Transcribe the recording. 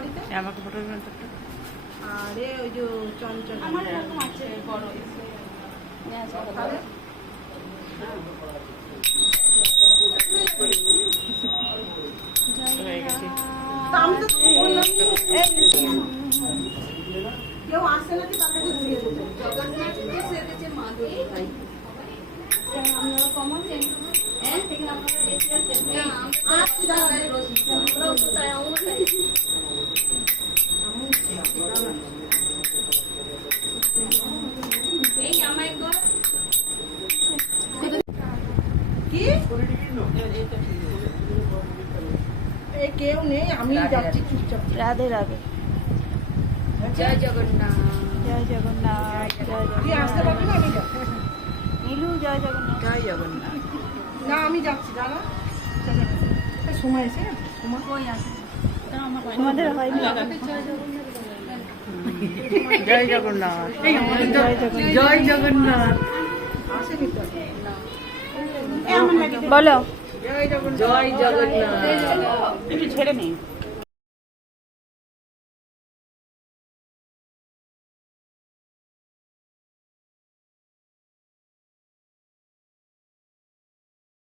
বাড়িতে আমাকে ফটো দিবেন তো। আরে ওই যে চঞ্চল আমার এরকম আছে বড় তাহলে হয়ে গেছে। তা আমি তো তোকে বললাম কেউ আসে নাকি তার কাছে দিয়ে দেবো। আপনারা কমাচ্ছেন হ্যাঁ থেকে আপনারা বেশি আছেন আমরাও তো তাই এই আমায় গো কি এ কেউ নেই আমি যাচ্ছি চুপচাপ। রাধে রাধে। জয় জগন্নাথ জয় জগন্নাথ। জয় তুই আসতে পারবি না আমি যাচ্ছি। নীলু জয় জগন্নাথ। জয় জগন্নাথ না আমি যাচ্ছি দাঁড়া সময় এসে সময় কই আছে আমাদের হয়নি। জয় জগন্নাথ জয় জগন্নাথ। জয় জগন্নাথ জয় জগন্নাথ আসেনি তো বলো জয় জগন্নাথ জয় জগন্নাথ একটু ছেড়ে নেই।